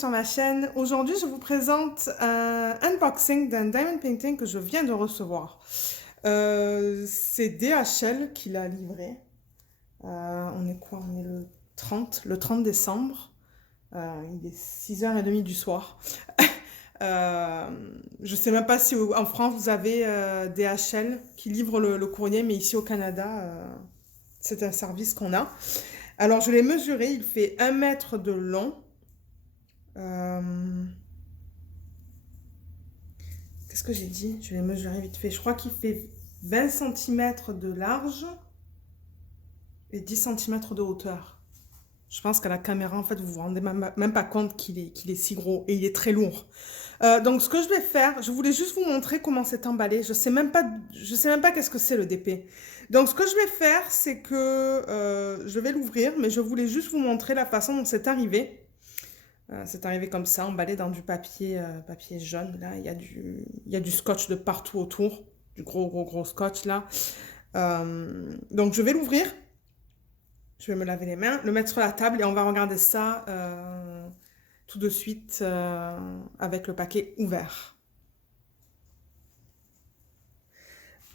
sur ma chaîne. Aujourd'hui, je vous présente un unboxing d'un diamond painting que je viens de recevoir. C'est DHL qui l'a livré. On est quoi? On est le 30 décembre. Il est 6h30 du soir. Je sais même pas si en France vous avez DHL qui livre le courrier, mais ici au Canada, c'est un service qu'on a. Alors je l'ai mesuré, il fait 1 mètre de long. Euh, Qu'est-ce que j'ai dit? Je l'ai mesuré vite fait. Je crois qu'il fait 20 centimètres de large et 10 centimètres de hauteur. Je pense qu'à la caméra, en fait, vous vous rendez même pas compte qu'il est si gros et il est très lourd. Donc, ce que je vais faire, je voulais juste vous montrer comment c'est emballé. Je sais même pas qu'est-ce que c'est le DP. Donc, ce que je vais faire, c'est que je vais l'ouvrir, mais je voulais juste vous montrer la façon dont c'est arrivé. C'est arrivé comme ça, emballé dans du papier, papier jaune. Là, il y a du scotch de partout autour, du gros scotch là. Donc, je vais l'ouvrir. Je vais me laver les mains, le mettre sur la table et on va regarder ça tout de suite avec le paquet ouvert.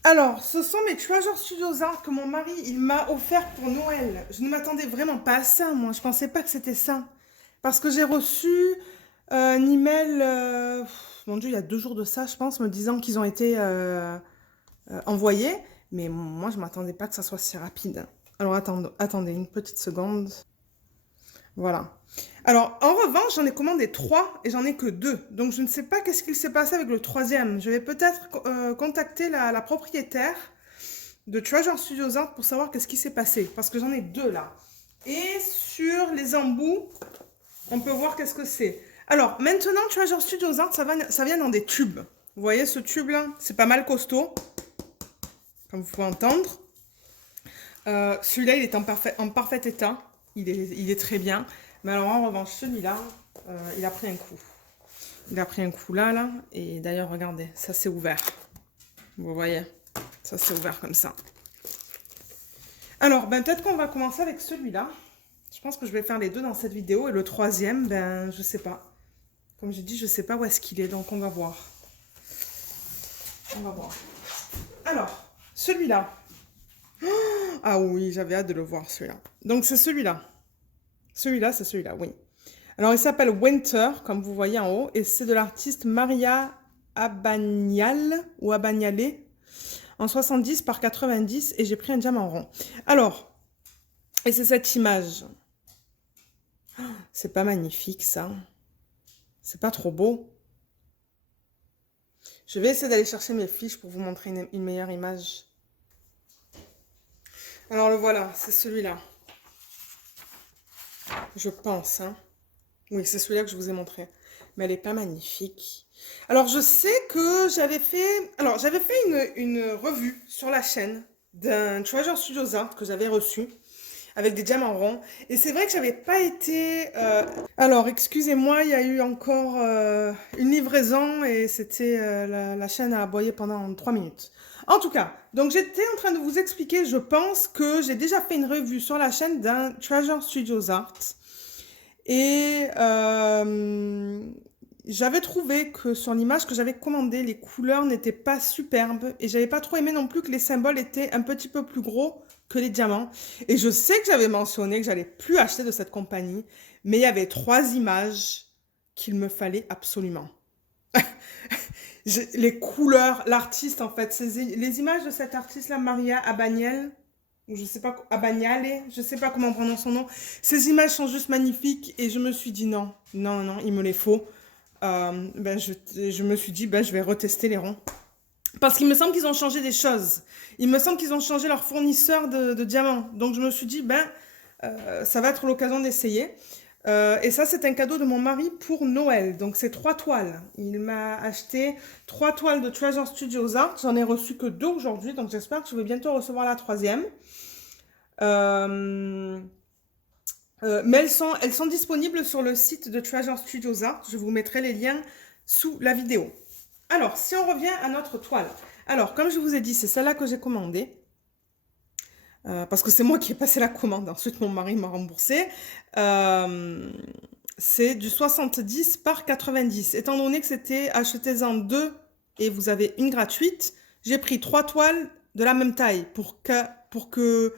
Alors, ce sont mes Treasure Studios Art que mon mari il m'a offert pour Noël. Je ne m'attendais vraiment pas à ça, moi. Je pensais pas que c'était ça. Parce que j'ai reçu un email, mon Dieu, il y a 2 jours de ça, je pense, me disant qu'ils ont été envoyés. Mais moi, je ne m'attendais pas que ça soit si rapide. Alors, attendez une petite seconde. Voilà. Alors, en revanche, j'en ai commandé 3 et j'en ai que 2. Donc, je ne sais pas qu'est-ce qu'il s'est passé avec le troisième. Je vais peut-être contacter la propriétaire de Treasure Studios Art pour savoir qu'est-ce qui s'est passé. Parce que j'en ai 2 là. Et sur les embouts, on peut voir qu'est-ce que c'est. Alors, maintenant, Treasure Studios Art, ça vient dans des tubes. Vous voyez ce tube-là? C'est pas mal costaud, comme vous pouvez entendre. Celui-là, il est en parfait état. Il est très bien. Mais alors, en revanche, celui-là, il a pris un coup. Il a pris un coup là. Et d'ailleurs, regardez, ça s'est ouvert. Vous voyez? Ça s'est ouvert comme ça. Alors, peut-être qu'on va commencer avec celui-là. Je pense que je vais faire les 2 dans cette vidéo. Et le troisième, je sais pas. Comme j'ai dit, je sais pas où est-ce qu'il est. Donc, on va voir. On va voir. Alors, celui-là. Ah oui, j'avais hâte de le voir, celui-là. Donc, c'est celui-là. Celui-là, c'est celui-là, oui. Alors, il s'appelle Winter, comme vous voyez en haut, et c'est de l'artiste Maria Abagnale, ou Abagnale, en 70 par 90, et j'ai pris un diamant rond. Alors, et c'est cette image. C'est pas magnifique, ça. C'est pas trop beau. Je vais essayer d'aller chercher mes fiches pour vous montrer une meilleure image. Alors, le voilà, c'est celui-là. Je pense, hein. Oui, c'est celui-là que je vous ai montré. Mais elle n'est pas magnifique. Alors, je sais que j'avais fait... Alors, j'avais fait une revue sur la chaîne d'un Treasure Studios Art que j'avais reçu avec des diamants ronds. Et c'est vrai que j'avais pas été... Alors, excusez-moi, il y a eu encore une livraison et c'était... la chaîne a aboyé pendant 3 minutes. En tout cas, donc j'étais en train de vous expliquer, je pense que j'ai déjà fait une revue sur la chaîne d'un Treasure Studios Art. Et j'avais trouvé que sur l'image que j'avais commandée, les couleurs n'étaient pas superbes. Et j'avais pas trop aimé non plus que les symboles étaient un petit peu plus gros que les diamants. Et je sais que j'avais mentionné que j'allais plus acheter de cette compagnie. Mais il y avait 3 images qu'il me fallait absolument. Les couleurs, l'artiste en fait, les images de cet artiste-là, Maria Abagnale, je sais pas, Abagnale, je sais pas comment on prononce son nom. Ces images sont juste magnifiques et je me suis dit non, il me les faut. Je me suis dit, je vais retester les ronds. Parce qu'il me semble qu'ils ont changé des choses. Il me semble qu'ils ont changé leur fournisseur de diamants. Donc je me suis dit, ça va être l'occasion d'essayer. Et ça, c'est un cadeau de mon mari pour Noël. Donc, c'est 3 toiles. Il m'a acheté 3 toiles de Treasure Studios Art. J'en ai reçu que 2 aujourd'hui. Donc, j'espère que je vais bientôt recevoir la 3e. Mais elles sont disponibles sur le site de Treasure Studios Art. Je vous mettrai les liens sous la vidéo. Alors, si on revient à notre toile. Alors, comme je vous ai dit, c'est celle-là que j'ai commandée. Parce que c'est moi qui ai passé la commande. Ensuite, mon mari m'a remboursé. c'est du 70 par 90. Étant donné que c'était achetez-en deux et vous avez une gratuite, j'ai pris 3 toiles de la même taille pour que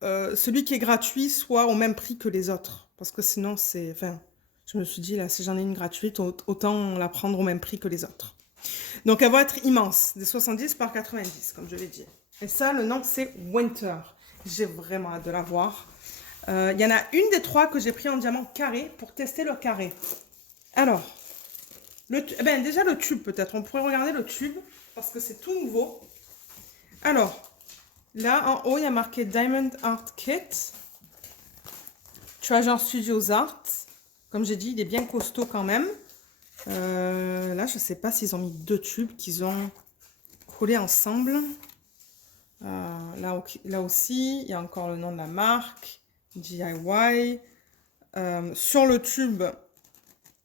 celui qui est gratuit soit au même prix que les autres. Parce que sinon, c'est... Enfin, je me suis dit, là, si j'en ai une gratuite, autant la prendre au même prix que les autres. Donc, elle va être immense, des 70 par 90, comme je l'ai dit. Et ça, le nom, c'est Winter. J'ai vraiment hâte de la voir. Il y en a une des 3 que j'ai pris en diamant carré pour tester le carré. Alors, déjà le tube peut-être. On pourrait regarder le tube parce que c'est tout nouveau. Alors, là en haut, il y a marqué Diamond Art Kit. Treasure Studios Art. Comme j'ai dit, il est bien costaud quand même. Là, je ne sais pas s'ils ont mis 2 tubes qu'ils ont collés ensemble. Là aussi, il y a encore le nom de la marque. DIY. Sur le tube,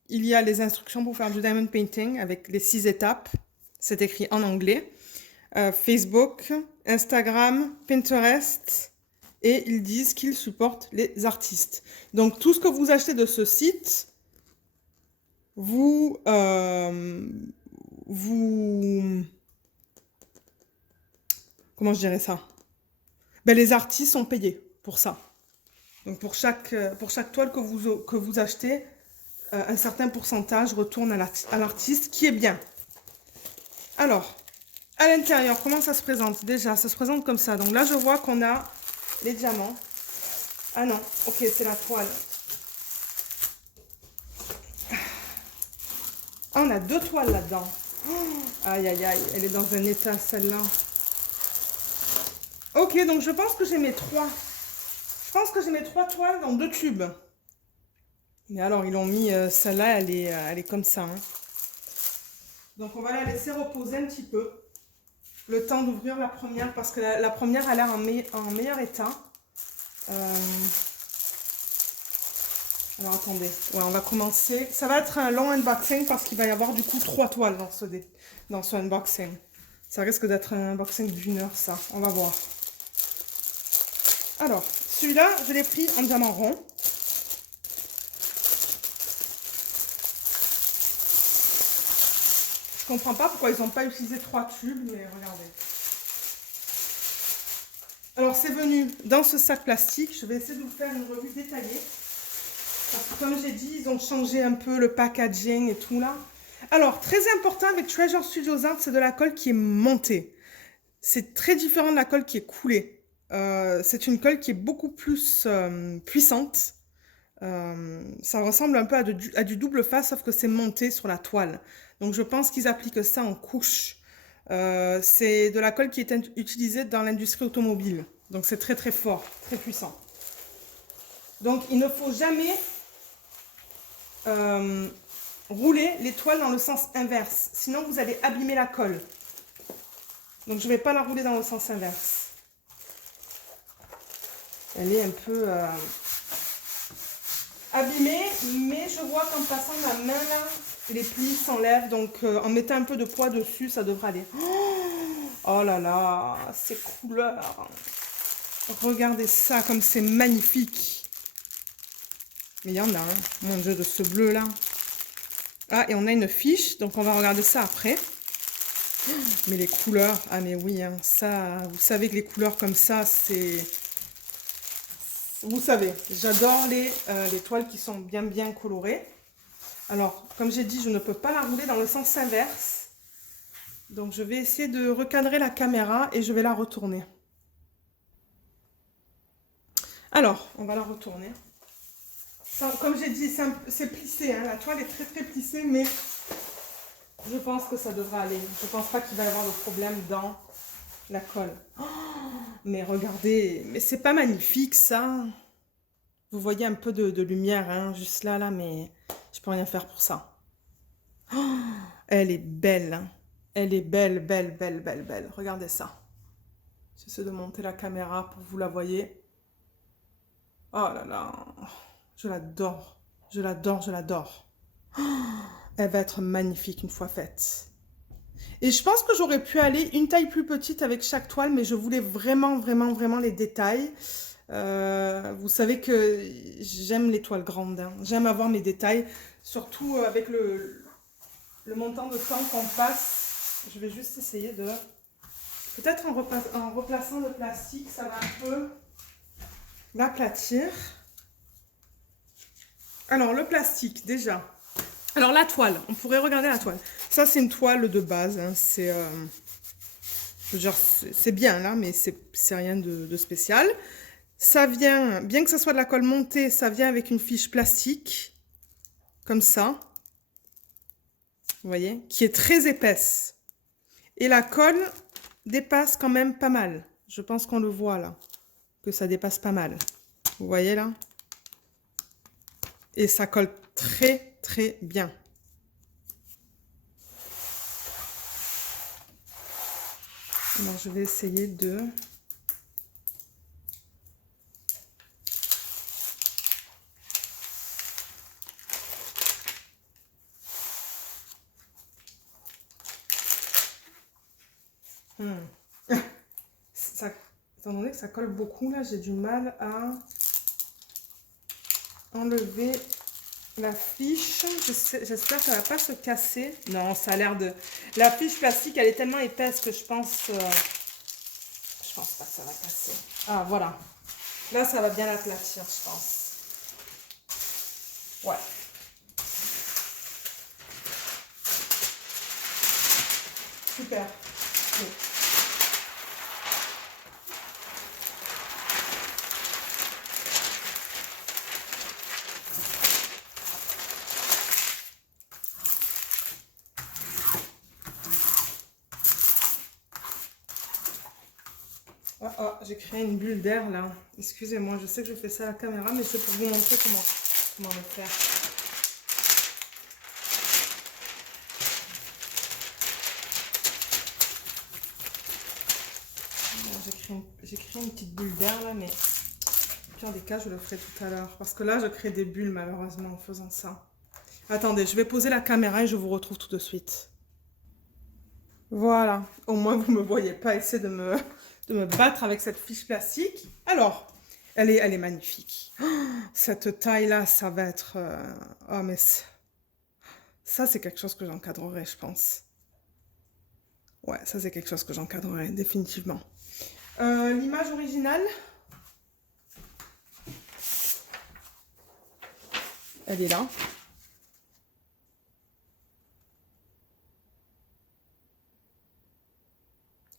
il y a les instructions pour faire du diamond painting avec les 6 étapes. C'est écrit en anglais. Facebook, Instagram, Pinterest. Et ils disent qu'ils supportent les artistes. Donc, tout ce que vous achetez de ce site, vous comment je dirais ça? Ben, les artistes sont payés pour ça. Donc pour chaque toile que vous achetez, un certain pourcentage retourne à l'artiste, qui est bien. Alors, à l'intérieur, comment ça se présente? Déjà, ça se présente comme ça. Donc là, je vois qu'on a les diamants. Ah non, ok, c'est la toile. Ah, on a 2 toiles là-dedans. Oh, aïe, aïe, aïe, elle est dans un état, celle-là. Ok, donc je pense que j'ai mes 3. Je pense que j'ai mes 3 toiles dans 2 tubes. Mais alors, ils ont mis celle-là, elle est comme ça. Hein. Donc, on va la laisser reposer un petit peu. Le temps d'ouvrir la première, parce que la première a l'air en meilleur état. Alors, attendez. Ouais, on va commencer. Ça va être un long unboxing, parce qu'il va y avoir du coup 3 toiles dans ce unboxing. Ça risque d'être un unboxing d'1 heure, ça. On va voir. Alors, celui-là, je l'ai pris en diamant rond. Je comprends pas pourquoi ils n'ont pas utilisé 3 tubes, mais regardez. Alors, c'est venu dans ce sac plastique. Je vais essayer de vous faire une revue détaillée. Parce que comme j'ai dit, ils ont changé un peu le packaging et tout là. Alors, très important avec Treasure Studios Art, c'est de la colle qui est montée. C'est très différent de la colle qui est coulée. C'est une colle qui est beaucoup plus puissante. Ça ressemble un peu à du double face, sauf que c'est monté sur la toile. Donc je pense qu'ils appliquent ça en couche. C'est de la colle qui est utilisée dans l'industrie automobile. Donc c'est très très fort, très puissant. Donc il ne faut jamais rouler les toiles dans le sens inverse. Sinon vous allez abîmer la colle. Donc je ne vais pas la rouler dans le sens inverse. Elle est un peu abîmée, mais je vois qu'en passant ma main là, les plis s'enlèvent. Donc en mettant un peu de poids dessus, ça devrait aller. Oh là là, ces couleurs. Regardez ça, comme c'est magnifique. Mais il y en a un, mon Dieu, de ce bleu là. Ah, et on a une fiche, donc on va regarder ça après. Mais les couleurs, ah mais oui, hein, ça, vous savez que les couleurs comme ça, c'est... Vous savez, j'adore les toiles qui sont bien colorées. Alors, comme j'ai dit, je ne peux pas la rouler dans le sens inverse. Donc, je vais essayer de recadrer la caméra et je vais la retourner. Alors, on va la retourner. Comme j'ai dit, c'est plissé. Hein, la toile est très plissée, mais je pense que ça devrait aller. Je ne pense pas qu'il va y avoir de problème dans la colle. Oh, mais regardez, mais c'est pas magnifique ça. Vous voyez un peu de lumière, hein, juste là, mais je peux rien faire pour ça. Oh, elle est belle, hein. Elle est belle. Regardez ça. J'essaie de monter la caméra pour que vous la voyez. Oh là là, je l'adore. Oh, elle va être magnifique une fois faite. Et je pense que j'aurais pu aller une taille plus petite avec chaque toile, mais je voulais vraiment les détails. Vous savez que j'aime les toiles grandes, hein. J'aime avoir mes détails, surtout avec le montant de temps qu'on passe. Je vais juste essayer de... Peut-être en replaçant le plastique, ça va un peu l'aplatir. Alors, le plastique, déjà. Alors, la toile, on pourrait regarder la toile. Ça, c'est une toile de base, hein. Je veux dire, c'est bien, là, mais c'est rien de spécial. Ça vient, bien que ça soit de la colle montée, ça vient avec une fiche plastique, comme ça. Vous voyez, qui est très épaisse. Et la colle dépasse quand même pas mal. Je pense qu'on le voit, là, que ça dépasse pas mal. Vous voyez, là? Et ça colle très, très bien. Alors, je vais essayer de... Ça, étant donné que ça colle beaucoup, là, j'ai du mal à enlever la fiche. J'espère qu'elle va pas se casser. Non, ça a l'air de... La fiche plastique, elle est tellement épaisse que je pense pas que ça va casser. Ah, voilà. Là, ça va bien l'aplatir, je pense. Ouais. Super. Okay. Oh, oh, j'ai créé une bulle d'air là. Excusez-moi, je sais que je fais ça à la caméra, mais c'est pour vous montrer comment le faire. J'ai créé une petite bulle d'air là, mais au pire des cas, je le ferai tout à l'heure. Parce que là, je crée des bulles malheureusement en faisant ça. Attendez, je vais poser la caméra et je vous retrouve tout de suite. Voilà, au moins vous ne me voyez pas essayer de me battre avec cette fiche plastique. Alors, elle est magnifique. Oh, cette taille-là, ça va être... Oh, mais ça, c'est quelque chose que j'encadrerai, je pense. Ouais, ça, c'est quelque chose que j'encadrerai, définitivement. L'image originale, elle est là.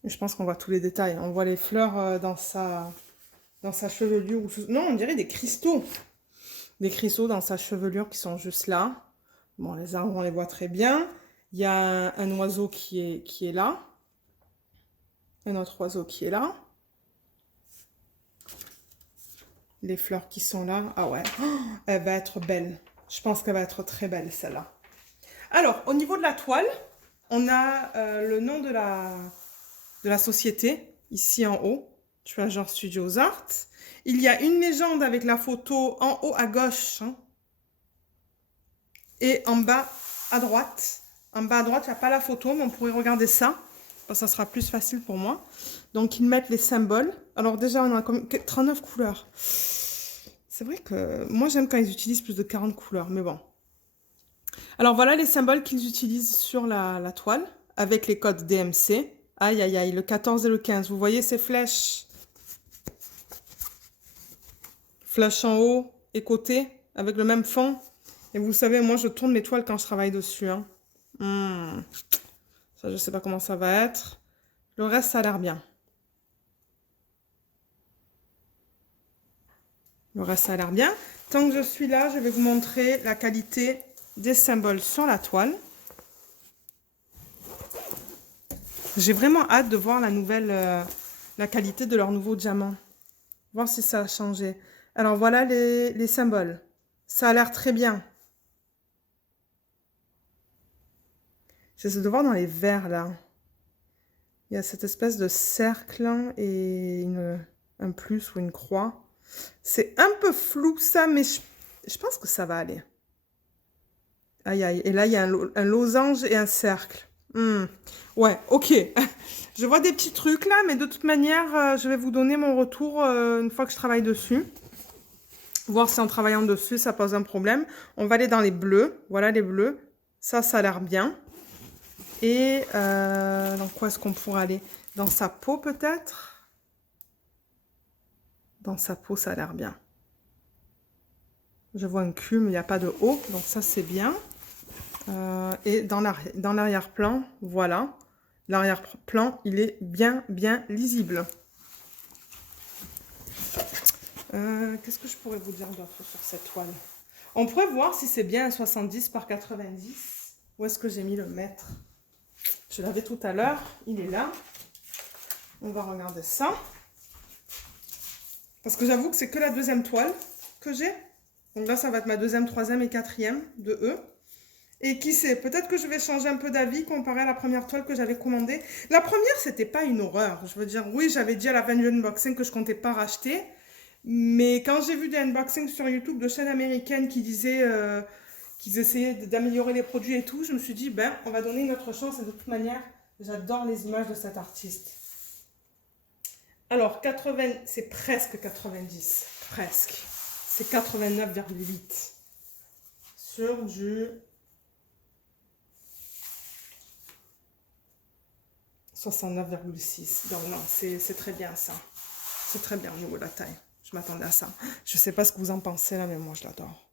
Et je pense qu'on voit tous les détails. On voit les fleurs dans sa chevelure. Non, on dirait des cristaux. Des cristaux dans sa chevelure qui sont juste là. Bon, les arbres, on les voit très bien. Il y a un oiseau qui est là. Un autre oiseau qui est là. Les fleurs qui sont là. Ah ouais, oh, elle va être belle. Je pense qu'elle va être très belle, celle-là. Alors, au niveau de la toile, on a le nom de la société, ici en haut. Treasure Studios Art. Il y a une légende avec la photo en haut à gauche. Hein, et en bas à droite. En bas à droite, il n'y a pas la photo, mais on pourrait regarder ça. Ça sera plus facile pour moi. Donc, ils mettent les symboles. Alors déjà, on a comme 39 couleurs. C'est vrai que moi, j'aime quand ils utilisent plus de 40 couleurs, mais bon. Alors, voilà les symboles qu'ils utilisent sur la toile, avec les codes DMC. Aïe, aïe, aïe, le 14 et le 15. Vous voyez ces flèches? Flèches en haut et côté, avec le même fond. Et vous savez, moi, je tourne mes toiles quand je travaille dessus. Hein. Ça, je ne sais pas comment ça va être. Le reste, ça a l'air bien. Le reste, ça a l'air bien. Tant que je suis là, je vais vous montrer la qualité des symboles sur la toile. J'ai vraiment hâte de voir la qualité de leur nouveau diamant. Voir si ça a changé. Alors, voilà les symboles. Ça a l'air très bien. J'essaie de voir dans les verts, là. Il y a cette espèce de cercle et un plus ou une croix. C'est un peu flou, ça, mais je pense que ça va aller. Aïe, aïe. Et là, il y a un losange et un cercle. Hmm. Ouais, ok. Je vois des petits trucs là, mais de toute manière, je vais vous donner mon retour une fois que je travaille dessus. Voir si en travaillant dessus, ça pose un problème. On va aller dans les bleus. Voilà les bleus. Ça a l'air bien. Et dans quoi est-ce qu'on pourrait aller? Dans sa peau peut-être? Dans sa peau, ça a l'air bien. Je vois un cul, mais il n'y a pas de haut, donc ça c'est bien. Et dans l'arrière-plan, voilà. L'arrière-plan, il est bien lisible. Qu'est-ce que je pourrais vous dire d'autre sur cette toile? On pourrait voir si c'est bien un 70 par 90. Où est-ce que j'ai mis le mètre? Je l'avais tout à l'heure, il est là. On va regarder ça. Parce que j'avoue que c'est que la deuxième toile que j'ai. Donc là, ça va être ma deuxième, troisième et quatrième de E. Et qui sait, peut-être que je vais changer un peu d'avis comparé à la première toile que j'avais commandée. La première, c'était pas une horreur. Je veux dire, oui, j'avais dit à la fin du unboxing que je comptais pas racheter. Mais quand j'ai vu des unboxings sur YouTube de chaînes américaines qui disaient qu'ils essayaient d'améliorer les produits et tout, je me suis dit, ben, on va donner une autre chance. Et de toute manière, j'adore les images de cet artiste. Alors, 80, c'est presque 90. Presque. C'est 89,8. Sur du 69,6. Donc non, c'est très bien ça. C'est très bien au niveau de la taille. Je m'attendais à ça. Je ne sais pas ce que vous en pensez là, mais moi je l'adore.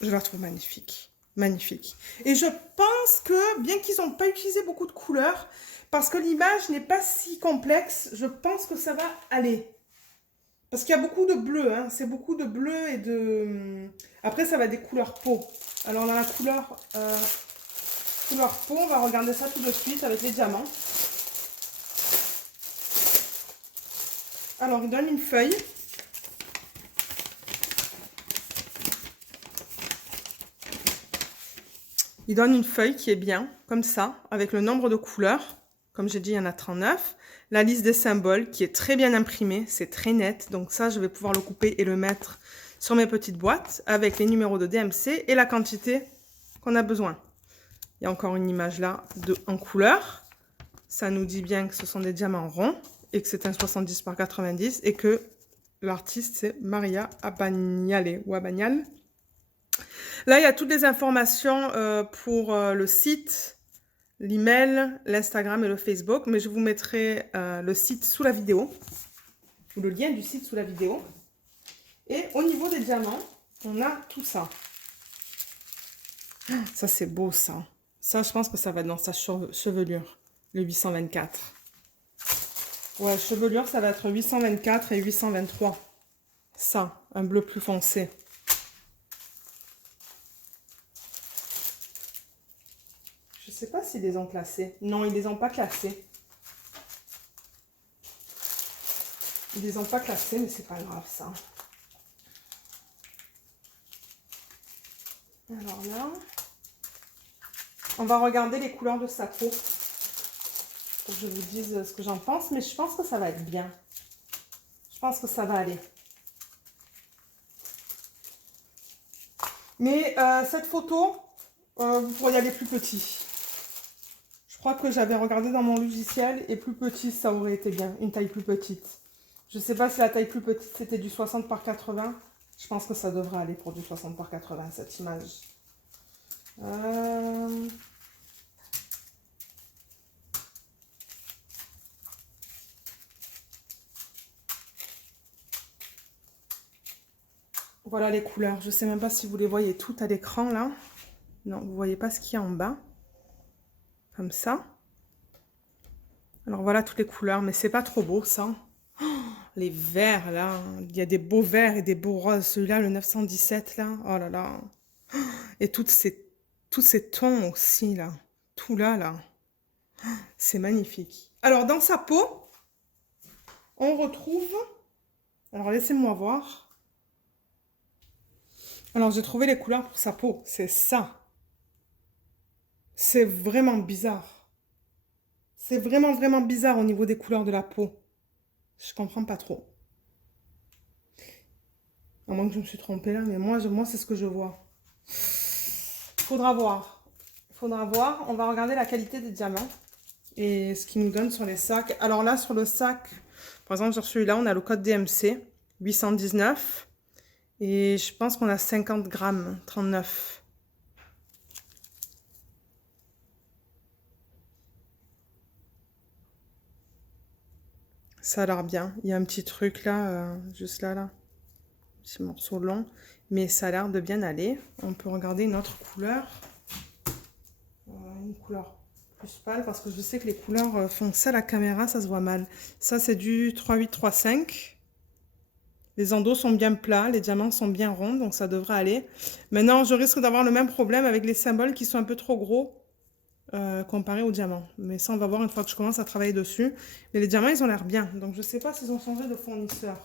Je la trouve magnifique. Magnifique. Et je pense que, bien qu'ils n'ont pas utilisé beaucoup de couleurs, parce que l'image n'est pas si complexe, je pense que ça va aller. Parce qu'il y a beaucoup de bleu, hein. C'est beaucoup de bleu et de... Après, ça va être des couleurs peau. Alors, dans la couleur peau, on va regarder ça tout de suite avec les diamants. Alors, il donne une feuille. Il donne une feuille qui est bien, comme ça, avec le nombre de couleurs. Comme j'ai dit, il y en a 39. La liste des symboles qui est très bien imprimée, c'est très net. Donc ça, je vais pouvoir le couper et le mettre sur mes petites boîtes avec les numéros de DMC et la quantité qu'on a besoin. Il y a encore une image là en couleur. Ça nous dit bien que ce sont des diamants ronds et que c'est un 70 par 90 et que l'artiste c'est Maria Abagnale ou Abagnale. Là, il y a toutes les informations pour le site, l'email, l'Instagram et le Facebook, mais je vous mettrai le site sous la vidéo, ou le lien du site sous la vidéo. Et au niveau des diamants, on a tout ça. Ça, c'est beau, ça. Ça, je pense que ça va être dans sa chevelure, le 824. Ouais, chevelure, ça va être 824 et 823. Ça, un bleu plus foncé. Je sais pas s'ils les ont classés. Non, ils les ont pas classés. Ils les ont pas classés, mais c'est pas grave, ça. Alors là, on va regarder les couleurs de sa peau. Pour que je vous dise ce que j'en pense, mais je pense que ça va être bien. Je pense que ça va aller. Mais cette photo, vous pourriez aller plus petit. Je crois que j'avais regardé dans mon logiciel et plus petit, ça aurait été bien. Une taille plus petite. Je ne sais pas si la taille plus petite, c'était du 60 par 80. Je pense que ça devrait aller pour du 60 par 80, cette image. Voilà les couleurs. Je ne sais même pas si vous les voyez toutes à l'écran, là. Non, vous ne voyez pas ce qu'il y a en bas. Comme ça. Alors voilà toutes les couleurs, mais c'est pas trop beau, ça. Les verts, là. Il y a des beaux verts et des beaux roses. Celui-là, le 917, là. Oh là là. Et tous ces tons aussi, là. Tout là, là. C'est magnifique. Alors, dans sa peau, on retrouve... Alors, laissez-moi voir. Alors, j'ai trouvé les couleurs pour sa peau. C'est ça. C'est vraiment bizarre. C'est vraiment bizarre au niveau des couleurs de la peau. Je comprends pas trop. À moins que je me suis trompée là, mais moi c'est ce que je vois. Faudra voir. Faudra voir. On va regarder la qualité des diamants et ce qu'ils nous donnent sur les sacs. Alors là, sur le sac, par exemple, sur celui-là, on a le code DMC 819 et je pense qu'on a 50 grammes, 39. Ça a l'air bien. Il y a un petit truc là, juste là. Petit morceau long. Mais ça a l'air de bien aller. On peut regarder une autre couleur. Une couleur plus pâle parce que je sais que les couleurs foncées à la caméra, ça se voit mal. Ça, c'est du 3835. Les endos sont bien plats, les diamants sont bien ronds, donc ça devrait aller. Maintenant, je risque d'avoir le même problème avec les symboles qui sont un peu trop gros comparé aux diamants. Mais ça, on va voir une fois que je commence à travailler dessus. Mais les diamants, ils ont l'air bien. Donc, je ne sais pas s'ils ont changé de fournisseur.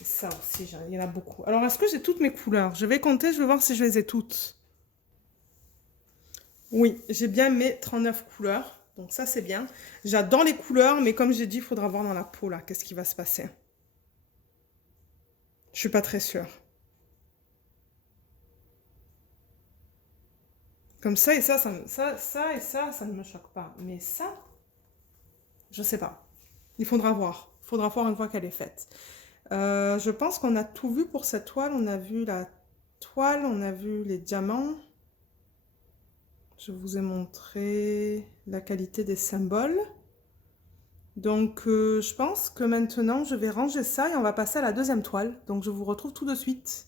Et ça aussi, il y en a beaucoup. Alors, est-ce que j'ai toutes mes couleurs? Je vais compter, je vais voir si je les ai toutes. Oui, j'ai bien mes 39 couleurs. Donc, ça, c'est bien. J'adore les couleurs, mais comme j'ai dit, il faudra voir dans la peau, là, qu'est-ce qui va se passer. Je suis pas très sûre. Comme ça et ça, ça ne me choque pas. Mais ça, je sais pas. Il faudra voir. Il faudra voir une fois qu'elle est faite. Je pense qu'on a tout vu pour cette toile. On a vu la toile, on a vu les diamants. Je vous ai montré la qualité des symboles. Donc, je pense que maintenant, je vais ranger ça et on va passer à la deuxième toile. Donc, je vous retrouve tout de suite.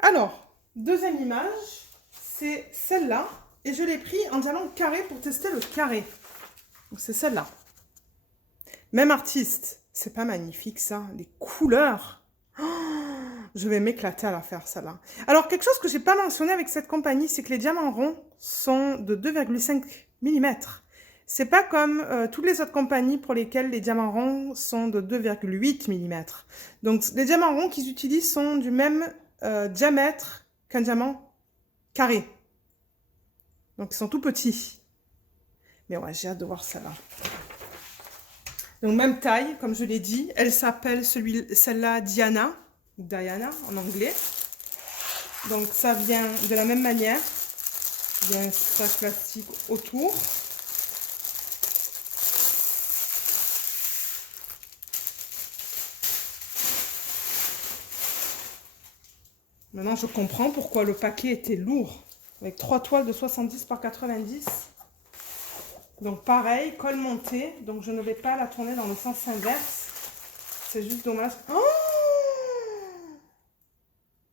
Alors, deuxième image, c'est celle-là. Et je l'ai pris en diamant carré pour tester le carré. Donc, c'est celle-là. Même artiste. C'est pas magnifique, ça. Les couleurs. Oh, je vais m'éclater à la faire, celle-là. Alors, quelque chose que j'ai pas mentionné avec cette compagnie, c'est que les diamants ronds sont de 2,5 mm. C'est pas comme toutes les autres compagnies pour lesquelles les diamants ronds sont de 2,8 mm. Donc, les diamants ronds qu'ils utilisent sont du même diamètre qu'un diamant carré. Donc, ils sont tout petits. Mais ouais, j'ai hâte de voir celle-là. Donc, même taille, comme je l'ai dit. Elle s'appelle celle-là Diana, ou Diana en anglais. Donc, ça vient de la même manière. Il y a un sac plastique autour. Maintenant, je comprends pourquoi le paquet était lourd. Avec 3 toiles de 70 par 90. Donc, pareil, colle montée. Donc, je ne vais pas la tourner dans le sens inverse. C'est juste dommage. Oh,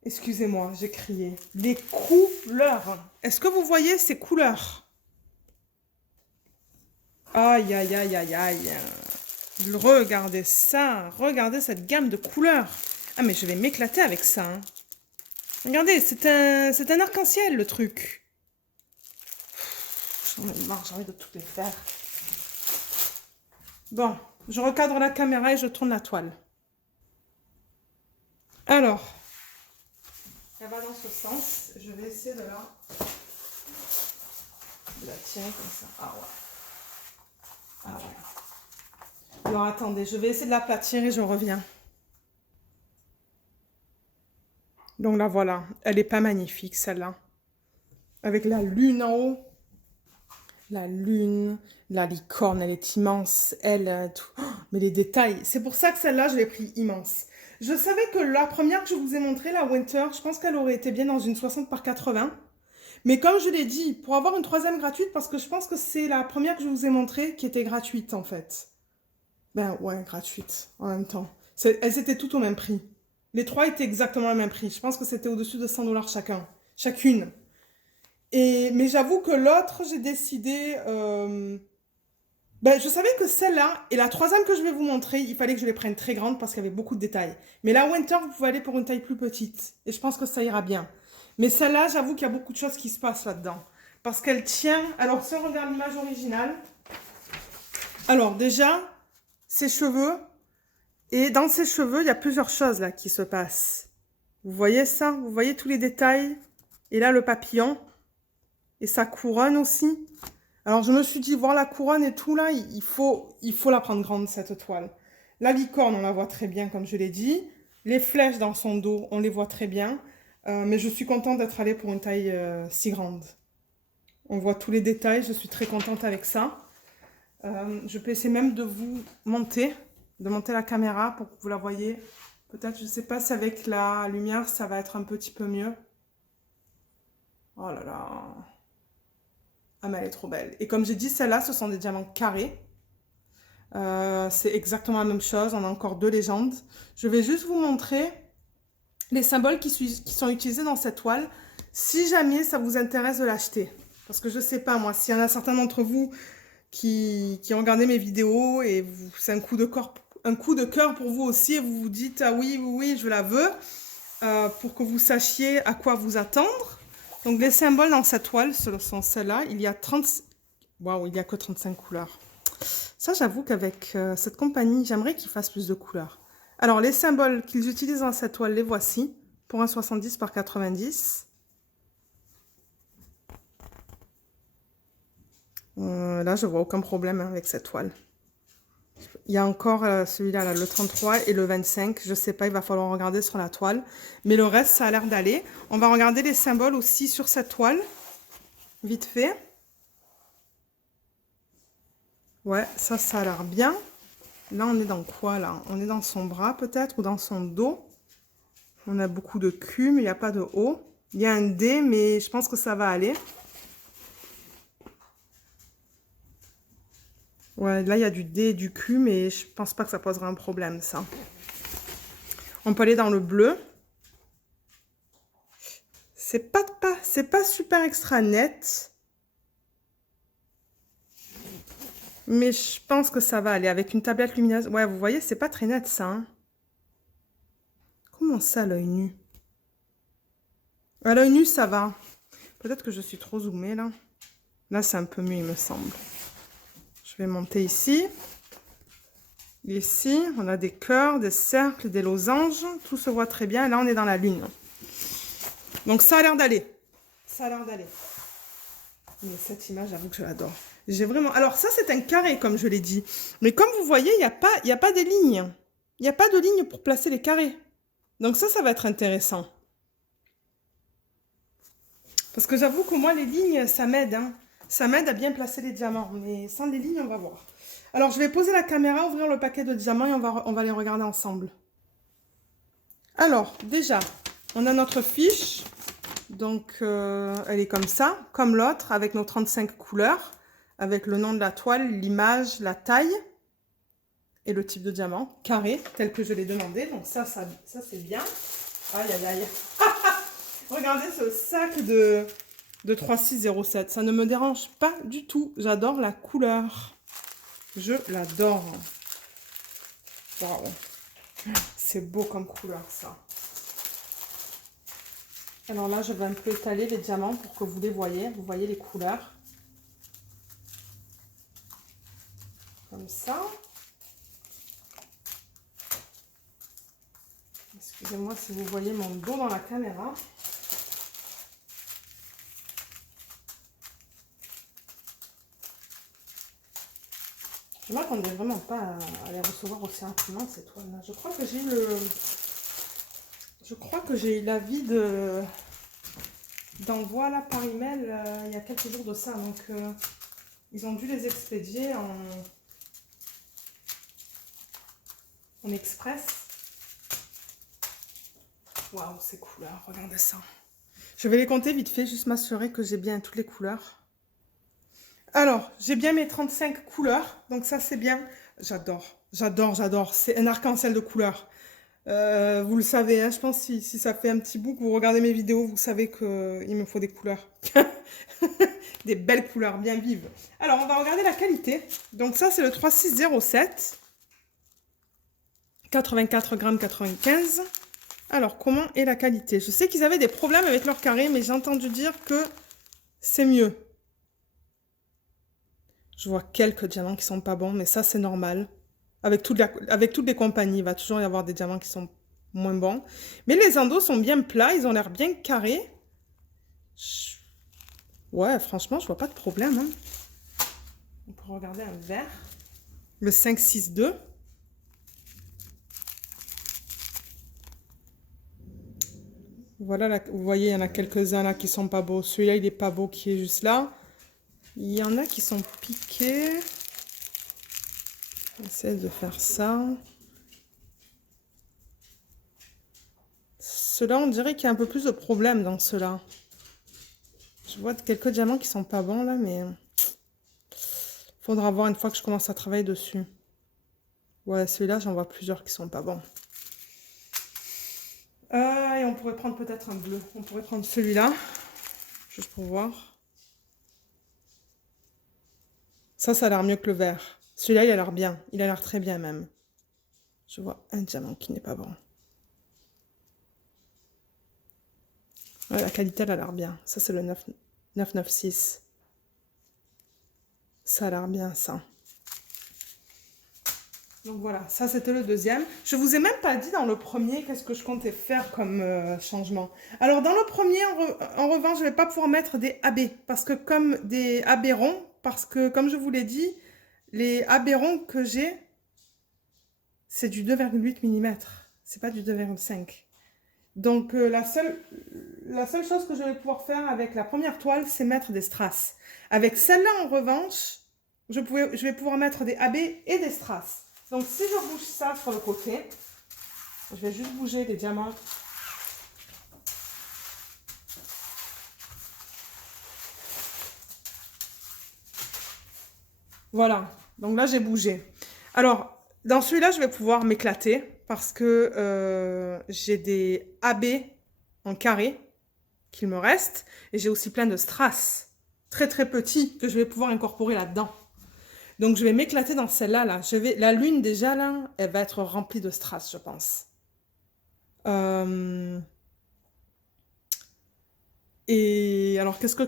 excusez-moi, j'ai crié. Les couleurs. Est-ce que vous voyez ces couleurs? Aïe, aïe, aïe, aïe, aïe. Regardez ça. Regardez cette gamme de couleurs. Ah, mais je vais m'éclater avec ça. Hein. Regardez, c'est un arc-en-ciel, le truc. J'en ai marre, j'ai envie de toutes les faire. Bon, je recadre la caméra et je tourne la toile. Alors, elle va dans ce sens. Je vais essayer de la tirer comme ça. Ah ouais. Ah ouais. Alors, attendez, je vais essayer de l'aplatir et je reviens. Donc là, voilà. Elle n'est pas magnifique, celle-là. Avec la lune en haut. La lune, la licorne, elle est immense. Elle, tout. Oh, mais les détails. C'est pour ça que celle-là, je l'ai pris immense. Je savais que la première que je vous ai montrée, la Winter, je pense qu'elle aurait été bien dans une 60 par 80. Mais comme je l'ai dit, pour avoir une troisième gratuite, parce que je pense que c'est la première que je vous ai montrée qui était gratuite, en fait. Ben ouais, gratuite, en même temps. Elles étaient toutes au même prix. Les trois étaient exactement le même prix. Je pense que c'était au-dessus de 100 $ chacune. Mais j'avoue que l'autre, j'ai décidé... je savais que celle-là, et la troisième que je vais vous montrer, il fallait que je les prenne très grandes parce qu'il y avait beaucoup de détails. Mais la Winter, vous pouvez aller pour une taille plus petite. Et je pense que ça ira bien. Mais celle-là, j'avoue qu'il y a beaucoup de choses qui se passent là-dedans. Parce qu'elle tient... Alors, si on regarde l'image originale... Alors, déjà, ses cheveux... Et dans ses cheveux, il y a plusieurs choses là qui se passent. Vous voyez ça? Vous voyez tous les détails? Et là, le papillon. Et sa couronne aussi. Alors, je me suis dit, voir la couronne et tout là, il faut la prendre grande, cette toile. La licorne, on la voit très bien, comme je l'ai dit. Les flèches dans son dos, on les voit très bien. Mais je suis contente d'être allée pour une taille si grande. On voit tous les détails, je suis très contente avec ça. Je peux essayer même de vous monter, la caméra pour que vous la voyez. Peut-être, je ne sais pas si avec la lumière, ça va être un petit peu mieux. Oh là là. Ah mais elle est trop belle. Et comme j'ai dit, celles-là, ce sont des diamants carrés. C'est exactement la même chose. On a encore 2 légendes. Je vais juste vous montrer les symboles qui sont utilisés dans cette toile. Si jamais ça vous intéresse de l'acheter. Parce que je ne sais pas, moi, s'il y en a certains d'entre vous qui ont regardé mes vidéos et c'est un coup de cœur pour vous aussi et vous vous dites, ah oui, oui, oui, je la veux, pour que vous sachiez à quoi vous attendre. Donc les symboles dans cette toile, ce sont celles-là. Il y a 30... Waouh, il n'y a que 35 couleurs. Ça, j'avoue qu'avec cette compagnie, j'aimerais qu'ils fassent plus de couleurs. Alors, les symboles qu'ils utilisent dans cette toile, les voici. Pour un 70 par 90. Là, je vois aucun problème avec cette toile. Il y a encore celui-là, là, le 33 et le 25. Je ne sais pas, il va falloir regarder sur la toile. Mais le reste, ça a l'air d'aller. On va regarder les symboles aussi sur cette toile. Vite fait. Ouais, ça a l'air bien. Là, on est dans quoi, là? On est dans son bras, peut-être, ou dans son dos. On a beaucoup de Q, mais il n'y a pas de O. Il y a un D, mais je pense que ça va aller. Ouais, là, il y a du D et du Q, mais je pense pas que ça posera un problème, ça. On peut aller dans le bleu. C'est pas super extra net. Mais je pense que ça va aller avec une tablette lumineuse. Ouais, vous voyez, c'est pas très net, ça. Hein. Comment ça, l'œil nu? À l'œil nu, ça va. Peut-être que je suis trop zoomée, là. Là, c'est un peu mieux, il me semble. Je vais monter ici. Ici, on a des cœurs, des cercles, des losanges. Tout se voit très bien. Et là, on est dans la lune. Donc, ça a l'air d'aller. Ça a l'air d'aller. Mais cette image, j'avoue que je l'adore. J'ai vraiment... Alors, ça, c'est un carré, comme je l'ai dit. Mais comme vous voyez, il n'y a pas des lignes. Il n'y a pas de lignes pour placer les carrés. Donc, ça va être intéressant. Parce que j'avoue que moi, les lignes, ça m'aide. Hein. Ça m'aide à bien placer les diamants. Mais sans les lignes, on va voir. Alors, je vais poser la caméra, ouvrir le paquet de diamants et on va les regarder ensemble. Alors, déjà, on a notre fiche. Donc, elle est comme ça, comme l'autre, avec nos 35 couleurs, avec le nom de la toile, l'image, la taille et le type de diamant, carré, tel que je l'ai demandé. Donc, ça c'est bien. Aïe, aïe, aïe. Regardez ce sac de 3607. Ça ne me dérange pas du tout. J'adore la couleur. Je l'adore. Waouh. C'est beau comme couleur, ça. Alors là, je vais un peu étaler les diamants pour que vous les voyez. Vous voyez les couleurs. Comme ça. Excusez-moi si vous voyez mon dos dans la caméra. Je ne m'attendais vraiment pas à les recevoir aussi rapidement, ces toiles-là. Je crois que j'ai eu l'avis d'envoi là par email il y a quelques jours de ça. Donc, ils ont dû les expédier en express. Waouh, ces couleurs, regardez ça. Je vais les compter vite fait, juste m'assurer que j'ai bien toutes les couleurs. Alors, j'ai bien mes 35 couleurs, donc ça c'est bien. J'adore, j'adore, j'adore. C'est un arc-en-ciel de couleurs. Vous le savez, hein, je pense si ça fait un petit bout que vous regardez mes vidéos, vous savez qu'il me faut des couleurs. Des belles couleurs, bien vives. Alors, on va regarder la qualité. Donc ça, c'est le 3607. 84 grammes 95. Alors, comment est la qualité? Je sais qu'ils avaient des problèmes avec leur carré, mais j'ai entendu dire que c'est mieux. Je vois quelques diamants qui sont pas bons, mais ça, c'est normal. Avec toutes les compagnies, il va toujours y avoir des diamants qui sont moins bons. Mais les endos sont bien plats, ils ont l'air bien carrés. Ouais, franchement, je vois pas de problème. Hein. On peut regarder un vert. Le 562. Voilà, là, vous voyez, il y en a quelques-uns là qui sont pas beaux. Celui-là, il est pas beau, qui est juste là. Il y en a qui sont piqués. J'essaie de faire ça. Ceux-là, on dirait qu'il y a un peu plus de problème dans ceux-là. Je vois quelques diamants qui sont pas bons là, mais faudra voir une fois que je commence à travailler dessus. Ouais, celui-là, j'en vois plusieurs qui sont pas bons. Et on pourrait prendre peut-être un bleu. On pourrait prendre celui-là, juste pour voir. Ça a l'air mieux que le vert. Celui-là, il a l'air bien. Il a l'air très bien même. Je vois un diamant qui n'est pas bon. Ouais, la qualité, elle a l'air bien. Ça, c'est le 996. Ça a l'air bien, ça. Donc voilà, ça c'était le deuxième. Je vous ai même pas dit dans le premier qu'est-ce que je comptais faire comme changement. Alors dans le premier, en revanche, je vais pas pouvoir mettre des AB. Parce que comme des AB ronds, parce que comme je vous l'ai dit, les AB ronds que j'ai, c'est du 2,8 mm. C'est pas du 2,5. Donc la seule chose que je vais pouvoir faire avec la première toile, c'est mettre des strass. Avec celle-là en revanche, je vais pouvoir mettre des AB et des strass. Donc si je bouge ça sur le côté, je vais juste bouger les diamants. Voilà, donc là j'ai bougé. Alors, dans celui-là, je vais pouvoir m'éclater parce que j'ai des AB en carré qu'il me reste et j'ai aussi plein de strass très très petits que je vais pouvoir incorporer là-dedans. Donc je vais m'éclater dans celle-là. Là. La lune déjà là, elle va être remplie de strass, je pense. Et alors qu'est-ce que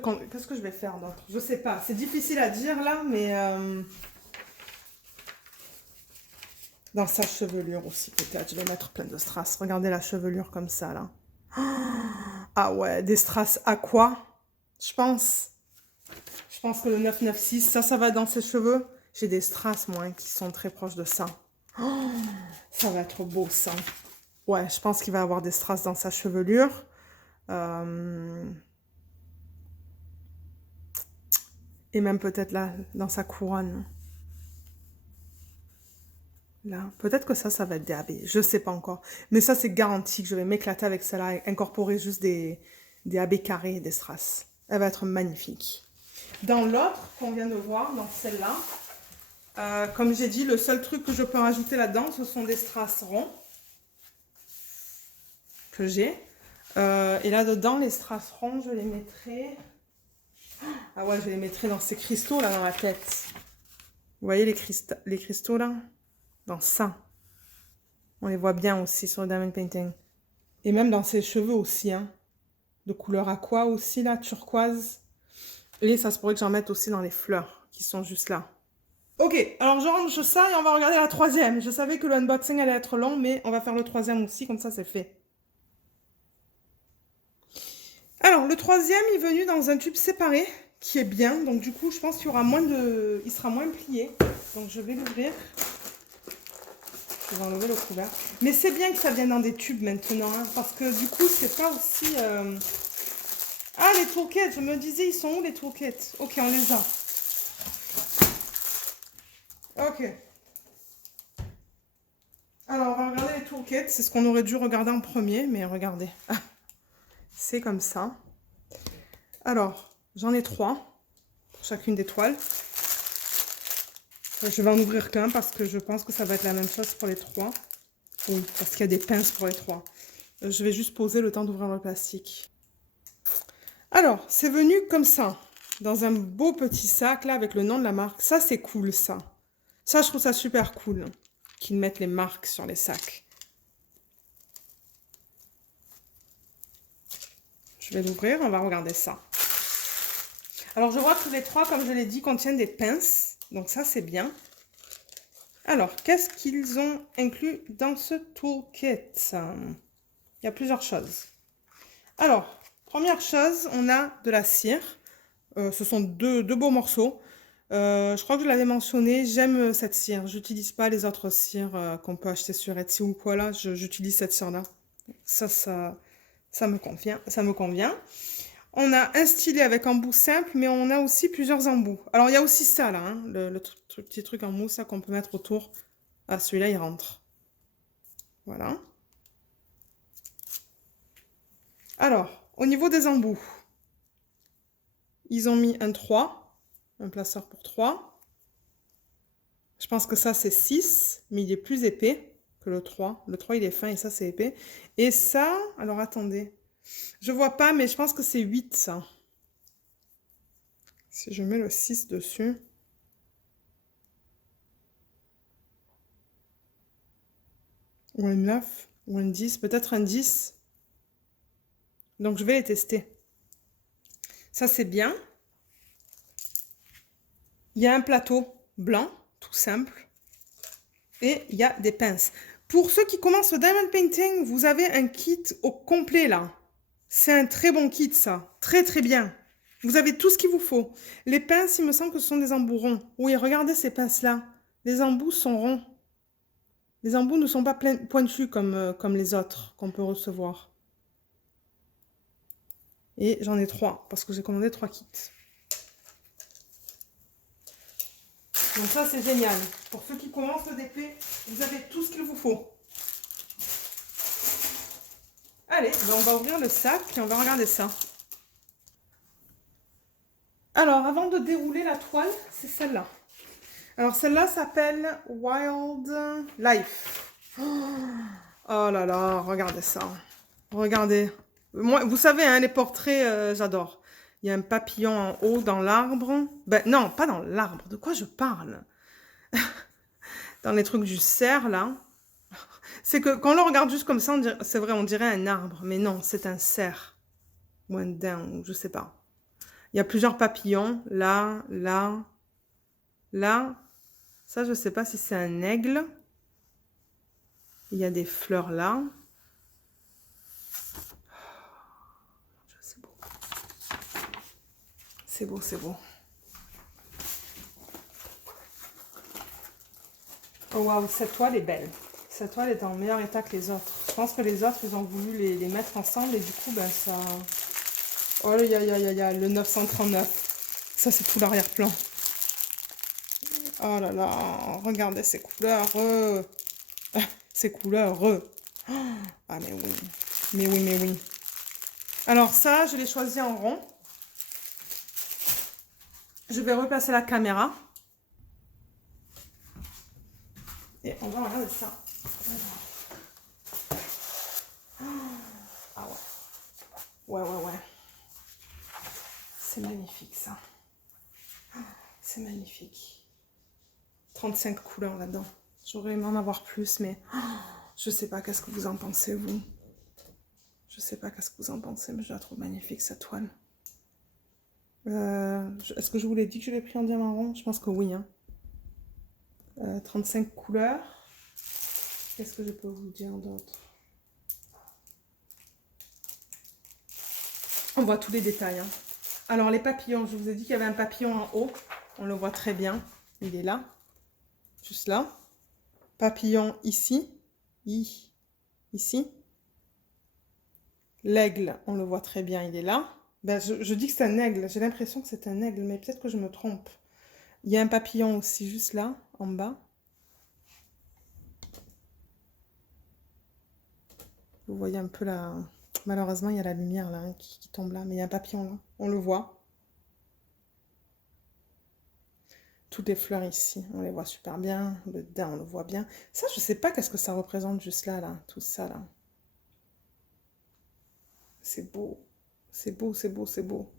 je vais faire d'autre? Je sais pas. C'est difficile à dire là, mais dans sa chevelure aussi peut-être. Je vais mettre plein de strass. Regardez la chevelure comme ça là. Ah ouais, des strass aqua, je pense. Je pense que le 996, ça va dans ses cheveux. J'ai des strass, moi, qui sont très proches de ça. Oh, ça va être beau, ça. Ouais, je pense qu'il va avoir des strass dans sa chevelure. Et même peut-être là, dans sa couronne. Là, peut-être que ça va être des AB. Je sais pas encore. Mais ça, c'est garanti que je vais m'éclater avec celle-là et incorporer juste des AB carrés et des strass. Elle va être magnifique. Dans l'autre qu'on vient de voir, dans celle-là, comme j'ai dit, le seul truc que je peux rajouter là-dedans, ce sont des strass ronds que j'ai. Et là-dedans, les strass ronds, je les mettrai... Ah ouais, je les mettrai dans ces cristaux là dans la tête. Vous voyez les cristaux là? Dans ça. On les voit bien aussi sur le diamond painting. Et même dans ses cheveux aussi, hein. De couleur aqua aussi là, turquoise. Et ça se pourrait que j'en mette aussi dans les fleurs qui sont juste là. Ok, alors je range ça et on va regarder la troisième. Je savais que l'unboxing allait être long, mais on va faire le troisième aussi, comme ça c'est fait. Alors, le troisième est venu dans un tube séparé, qui est bien. Donc du coup, je pense qu'il y aura il sera moins plié. Donc je vais l'ouvrir. Je vais enlever le couvercle. Mais c'est bien que ça vienne dans des tubes maintenant, hein, parce que du coup, c'est pas aussi... Ah, les toolkits, je me disais, ils sont où les toolkits? Ok, on les a. Ok. Alors, on va regarder les toolkits. C'est ce qu'on aurait dû regarder en premier, mais regardez. Ah, c'est comme ça. Alors, j'en ai 3 pour chacune des toiles. Je vais en ouvrir qu'un parce que je pense que ça va être la même chose pour les 3. Oui, parce qu'il y a des pinces pour les 3. Je vais juste poser le temps d'ouvrir le plastique. Alors, c'est venu comme ça, dans un beau petit sac, là, avec le nom de la marque. Ça, c'est cool, ça. Ça, je trouve ça super cool, qu'ils mettent les marques sur les sacs. Je vais l'ouvrir, on va regarder ça. Alors, je vois que les 3, comme je l'ai dit, contiennent des pinces. Donc ça, c'est bien. Alors, qu'est-ce qu'ils ont inclus dans ce toolkit? Il y a plusieurs choses. Alors, première chose, on a de la cire. Ce sont deux beaux morceaux. Je crois que je l'avais mentionné, j'aime cette cire. J'utilise pas les autres cires qu'on peut acheter sur Etsy ou quoi là. J'utilise cette cire-là. Ça Ça me convient, ça me convient. On a un stylet avec embout simple, mais on a aussi plusieurs embouts. Alors, il y a aussi ça, là, hein, le petit truc en mousse qu'on peut mettre autour. Ah, celui-là, il rentre. Voilà. Alors, au niveau des embouts, ils ont mis un 3, un placeur pour 3. Je pense que ça, c'est 6, mais il est plus épais que le 3. Le 3, il est fin et ça, c'est épais. Et ça, alors attendez. Je vois pas, mais je pense que c'est 8, ça. Si je mets le 6 dessus. Ou un 9, ou un 10, peut-être un 10. Donc, je vais les tester. Ça, c'est bien. Il y a un plateau blanc, tout simple. Et il y a des pinces. Pour ceux qui commencent le diamond painting, vous avez un kit au complet, là. C'est un très bon kit, ça. Très, très bien. Vous avez tout ce qu'il vous faut. Les pinces, il me semble que ce sont des embouts ronds. Oui, regardez ces pinces-là. Les embouts sont ronds. Les embouts ne sont pas pointus comme les autres qu'on peut recevoir. Et j'en ai 3, parce que j'ai commandé 3 kits. Donc ça, c'est génial. Pour ceux qui commencent le DP, vous avez tout ce qu'il vous faut. Allez, ben on va ouvrir le sac et on va regarder ça. Alors, avant de dérouler la toile, c'est celle-là. Alors, celle-là s'appelle Wild Life. Oh là là, regardez ça. Regardez. Moi, vous savez, hein, les portraits, j'adore. Il y a un papillon en haut dans l'arbre. Ben non, pas dans l'arbre. De quoi je parle? Dans les trucs du cerf, là. C'est que quand on le regarde juste comme ça, c'est vrai, on dirait un arbre. Mais non, c'est un cerf. Ou un daim, ou je sais pas. Il y a plusieurs papillons. Là, là, là. Ça, je sais pas si c'est un aigle. Il y a des fleurs là. C'est beau. C'est beau, c'est beau. Oh waouh, cette toile est belle. Cette toile est en meilleur état que les autres. Je pense que les autres, ils ont voulu les mettre ensemble et du coup, ben ça... Oh, le 939. Ça, c'est tout l'arrière-plan. Oh là là, regardez ces couleurs. Ces couleurs. Ah, mais oui. Mais oui, mais oui. Alors ça, je l'ai choisi en rond. Je vais replacer la caméra. Et on va regarder ça. Ah ouais. Ouais. C'est magnifique ça. C'est magnifique. 35 couleurs là-dedans. J'aurais aimé en avoir plus, mais je sais pas qu'est-ce que vous en pensez, vous. Je sais pas qu'est-ce que vous en pensez, mais je la trouve magnifique cette toile. Est-ce que je vous l'ai dit que je l'ai pris en diamant rond? Je pense que oui. Hein. 35 couleurs. Qu'est-ce que je peux vous dire d'autre? On voit tous les détails. Hein. Alors les papillons, je vous ai dit qu'il y avait un papillon en haut. On le voit très bien. Il est là. Juste là. Papillon ici. Ici. L'aigle, on le voit très bien, il est là. Ben, je dis que c'est un aigle. J'ai l'impression que c'est un aigle, mais peut-être que je me trompe. Il y a un papillon aussi juste là, en bas. Vous voyez un peu là. Malheureusement, il y a la lumière là hein, qui tombe là, mais il y a un papillon là. On le voit. Toutes les fleurs ici, on les voit super bien. Le daim, on le voit bien. Ça, je sais pas qu'est-ce que ça représente juste là, tout ça là. C'est beau. C'est beau, c'est beau, c'est beau.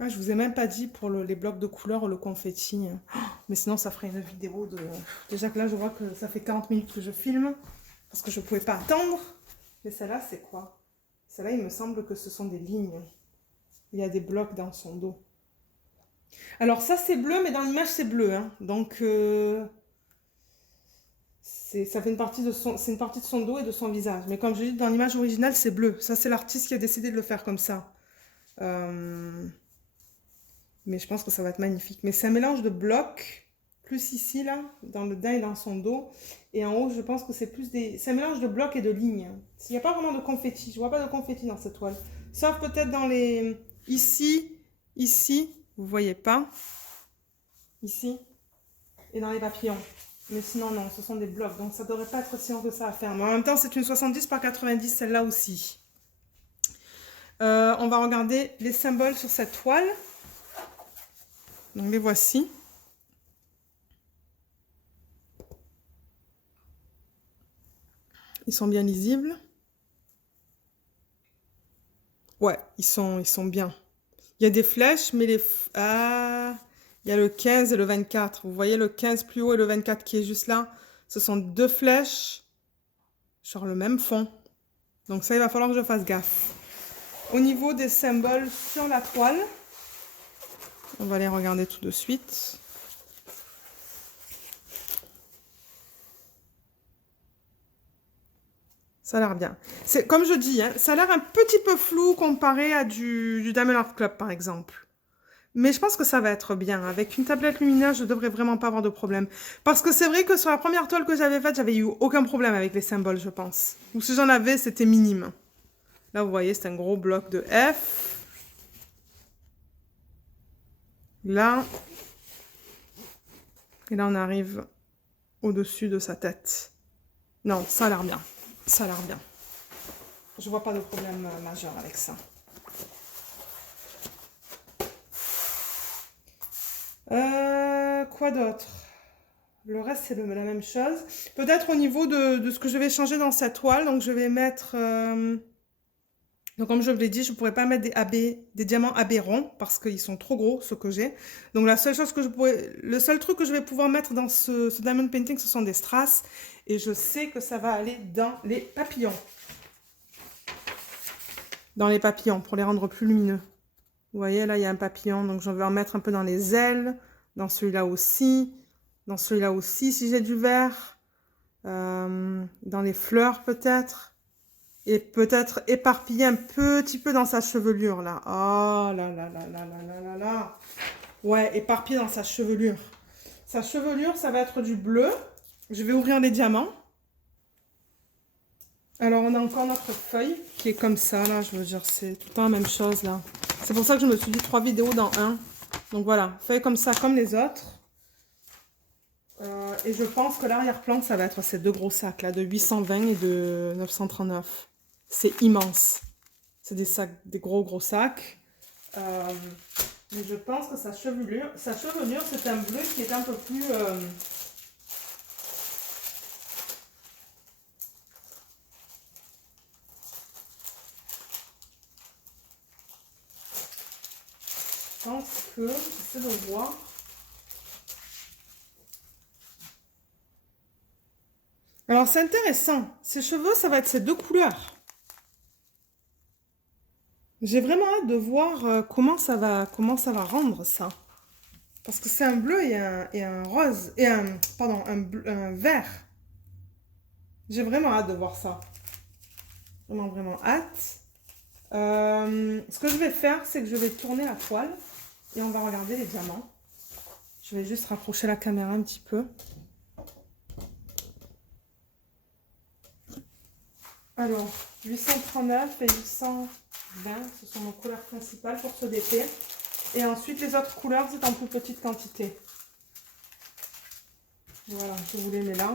Ah, je vous ai même pas dit pour les blocs de couleurs ou le confetti. Mais sinon, ça ferait une vidéo de... Déjà que là, je vois que ça fait 40 minutes que je filme. Parce que je pouvais pas attendre. Mais celle-là, c'est quoi? Celle-là, il me semble que ce sont des lignes. Il y a des blocs dans son dos. Alors ça, c'est bleu, mais dans l'image, c'est bleu. Hein. Donc, ça fait une partie de c'est une partie de son dos et de son visage. Mais comme je dis, dans l'image originale, c'est bleu. Ça, c'est l'artiste qui a décidé de le faire comme ça. Mais je pense que ça va être magnifique. Mais c'est un mélange de blocs plus ici, là, dans le daim et dans son dos. Et en haut, je pense que c'est plus des... C'est un mélange de blocs et de lignes. Il n'y a pas vraiment de confetti. Je vois pas de confetti dans cette toile. Sauf peut-être dans les... Ici, vous voyez pas. Ici. Et dans les papillons. Mais sinon, non, ce sont des blocs. Donc, ça devrait pas être si long que ça à faire. Mais en même temps, c'est une 70 par 90, celle-là aussi. On va regarder les symboles sur cette toile. Donc, les voici. Ils sont bien lisibles. Ouais, ils sont bien. Il y a des flèches, mais les... Ah, il y a le 15 et le 24. Vous voyez le 15 plus haut et le 24 qui est juste là. Ce sont deux flèches sur le même fond. Donc ça, il va falloir que je fasse gaffe. Au niveau des symboles sur la toile, on va les regarder tout de suite. Ça a l'air bien. C'est comme je dis, hein, ça a l'air un petit peu flou comparé à du Diamond Art Club, par exemple. Mais je pense que ça va être bien. Avec une tablette lumineuse, je devrais vraiment pas avoir de problème. Parce que c'est vrai que sur la première toile que j'avais faite, j'avais eu aucun problème avec les symboles, je pense. Ou si j'en avais, c'était minime. Là, vous voyez, c'est un gros bloc de F. Là. Et là, on arrive au-dessus de sa tête. Non, ça a l'air bien. Ça a l'air bien. Je vois pas de problème majeur avec ça. Quoi d'autre? Le reste, c'est la même chose. Peut-être au niveau de ce que je vais changer dans cette toile. Donc, je vais mettre... Donc, comme je vous l'ai dit, je ne pourrais pas mettre des diamants aberrants parce qu'ils sont trop gros, ceux que j'ai. Donc, la seule chose que je pourrais... Le seul truc que je vais pouvoir mettre dans ce diamond painting, ce sont des strass. Et je sais que ça va aller dans les papillons. Dans les papillons, pour les rendre plus lumineux. Vous voyez, là, il y a un papillon. Donc, je vais en mettre un peu dans les ailes. Dans celui-là aussi. Dans celui-là aussi, si j'ai du vert. Dans les fleurs, peut-être. Et peut-être éparpiller un petit peu dans sa chevelure, là. Oh là là là là là là là là. Ouais, éparpiller dans sa chevelure. Sa chevelure, ça va être du bleu. Je vais ouvrir les diamants. Alors, on a encore notre feuille qui est comme ça, là. Je veux dire, c'est tout le temps la même chose, là. C'est pour ça que je me suis dit 3 vidéos dans un. Donc, voilà. Feuille comme ça, comme les autres. Et je pense que l'arrière-plan, ça va être ces deux gros sacs, là, de 820 et de 939. C'est immense. C'est des sacs, des gros sacs. Mais je pense que sa chevelure, c'est un bleu qui est un peu plus... Je pense que, j'essaie de voir. Alors, c'est intéressant. Ses cheveux, ça va être ces deux couleurs. J'ai vraiment hâte de voir comment ça va rendre ça. Parce que c'est un bleu et un rose, et pardon, un vert. J'ai vraiment hâte de voir ça. Vraiment hâte. Ce que je vais faire, c'est que je vais tourner la toile et on va regarder les diamants. Je vais juste rapprocher la caméra un petit peu. Alors, 839 et 820, ce sont nos couleurs principales pour ce DP. Et ensuite, les autres couleurs, c'est en plus petite quantité. Voilà, je vous les mets là.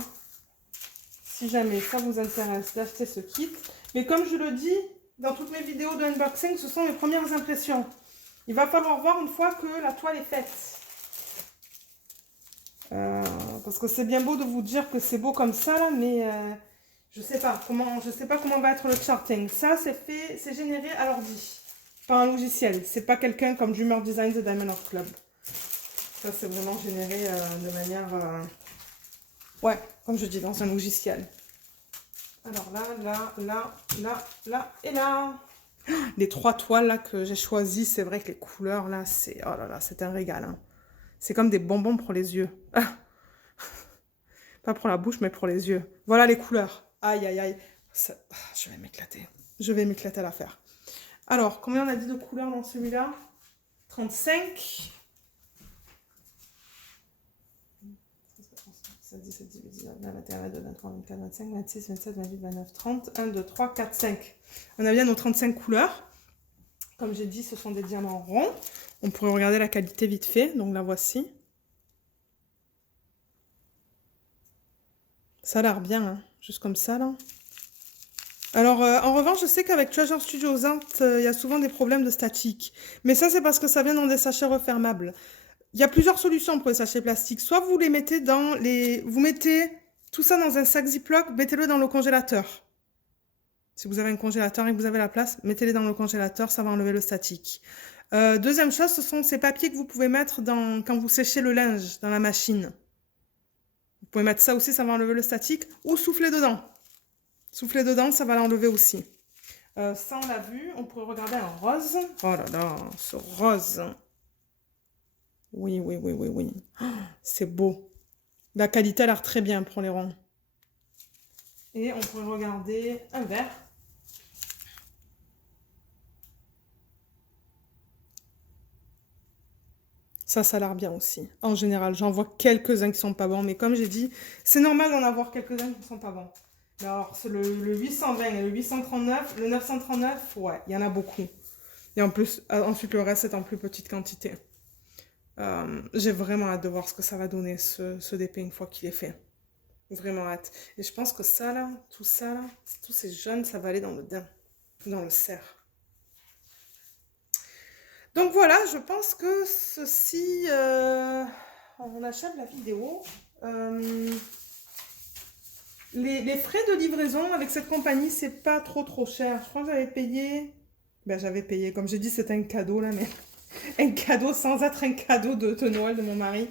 Si jamais ça vous intéresse d'acheter ce kit. Mais comme je le dis dans toutes mes vidéos de unboxing, ce sont mes premières impressions. Il va falloir voir une fois que la toile est faite. Parce que c'est bien beau de vous dire que c'est beau comme ça, là, mais je sais pas comment va être le charting. Ça, c'est généré à l'ordi, pas un logiciel. C'est pas quelqu'un comme Dreamer Design The Diamond Art Club. Ça, c'est vraiment généré de manière... Ouais, comme je dis, dans un logiciel. Alors là et là. Les 3 toiles là que j'ai choisies, c'est vrai que les couleurs là, c'est... Oh là là, c'est un régal. Hein. C'est comme des bonbons pour les yeux. Pas pour la bouche, mais pour les yeux. Voilà les couleurs. Aïe, aïe, aïe. Ça... Je vais m'éclater. Je vais m'éclater à la faire. Alors, combien on a dit de couleurs dans celui-là? 35. 17, 18, 19, 20, 21, 22, 23, 24, 25, 26, 27, 28, 29, 30. 1, 2, 3, 4, 5. On a bien nos 35 couleurs. Comme j'ai dit, ce sont des diamants ronds. On pourrait regarder la qualité vite fait. Donc la voici. Ça a l'air bien, hein, juste comme ça, là. Alors, en revanche, je sais qu'avec Treasure Studios Art, il y a souvent des problèmes de statique. Mais ça, c'est parce que ça vient dans des sachets refermables. Il y a plusieurs solutions pour les sachets plastiques. Soit vous les mettez dans les... Vous mettez tout ça dans un sac Ziploc, mettez-le dans le congélateur. Si vous avez un congélateur et que vous avez la place, mettez-les dans le congélateur, ça va enlever le statique. Deuxième chose, ce sont ces papiers que vous pouvez mettre quand vous séchez le linge dans la machine. Vous pouvez mettre ça aussi, ça va enlever le statique. Ou souffler dedans. Souffler dedans, ça va l'enlever aussi. Ça, on l'a vu. On pourrait regarder un rose. Oh là là, ce rose. Oui, oui, oui, oui, oui. Oh, c'est beau. La qualité a l'air très bien pour les ronds. Et on pourrait regarder un vert. Ça a l'air bien aussi. En général, j'en vois quelques-uns qui sont pas bons. Mais comme j'ai dit, c'est normal d'en avoir quelques-uns qui sont pas bons. Mais alors, c'est le 820 et le 839. Le 939, ouais, il y en a beaucoup. Et en plus, ensuite, le reste est en plus petite quantité. J'ai vraiment hâte de voir ce que ça va donner, ce DP, une fois qu'il est fait. Vraiment hâte. Et je pense que ça, là, tout ça, là, tous ces jaunes, ça va aller dans le daim, dans le cerf. Donc voilà, je pense que ceci... on achève la vidéo. Les frais de livraison avec cette compagnie, c'est pas trop cher. Je crois que j'avais payé... Ben, j'avais payé, comme j'ai dit, c'était un cadeau, là, mais... un cadeau sans être un cadeau de Noël de mon mari.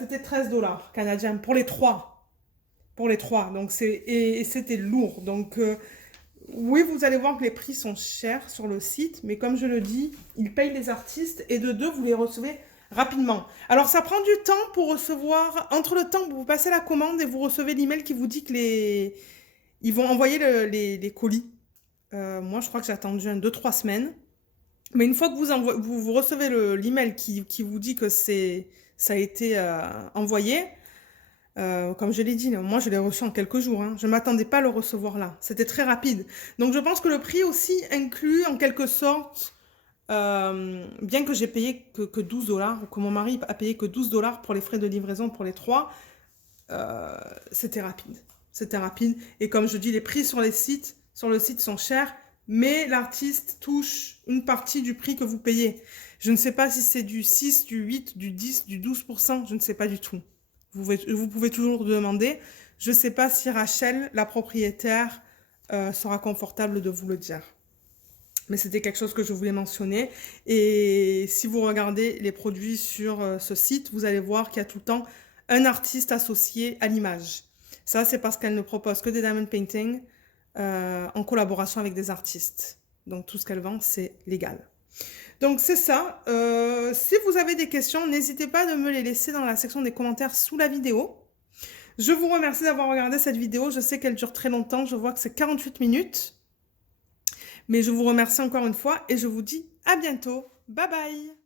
C'était 13 $ canadiens pour les trois. Pour les trois. Donc et c'était lourd. Donc... oui, vous allez voir que les prix sont chers sur le site, mais comme je le dis, ils payent les artistes et de deux, vous les recevez rapidement. Alors, ça prend du temps pour recevoir, entre le temps où vous passez la commande et vous recevez l'email qui vous dit que ils vont envoyer les colis. Moi, je crois que j'ai attendu 2-3 semaines. Mais une fois que vous recevez l'email qui vous dit que ça a été envoyé, comme je l'ai dit, moi je l'ai reçu en quelques jours. Hein. Je ne m'attendais pas à le recevoir là. C'était très rapide. Donc je pense que le prix aussi inclut en quelque sorte, bien que j'ai payé que 12 $, ou que mon mari a payé que 12 $ pour les frais de livraison pour les trois, c'était rapide. C'était rapide. Et comme je dis, les prix sur le site sont chers, mais l'artiste touche une partie du prix que vous payez. Je ne sais pas si c'est du 6, du 8, du 10, du 12%, je ne sais pas du tout. Vous pouvez toujours demander. Je ne sais pas si Rachel, la propriétaire, sera confortable de vous le dire. Mais c'était quelque chose que je voulais mentionner. Et si vous regardez les produits sur ce site, vous allez voir qu'il y a tout le temps un artiste associé à l'image. Ça, c'est parce qu'elle ne propose que des diamond paintings en collaboration avec des artistes. Donc tout ce qu'elle vend, c'est légal. Donc c'est ça. Si vous avez des questions, n'hésitez pas de me les laisser dans la section des commentaires sous la vidéo. Je vous remercie d'avoir regardé cette vidéo. Je sais qu'elle dure très longtemps. Je vois que c'est 48 minutes. Mais je vous remercie encore une fois et je vous dis à bientôt. Bye bye!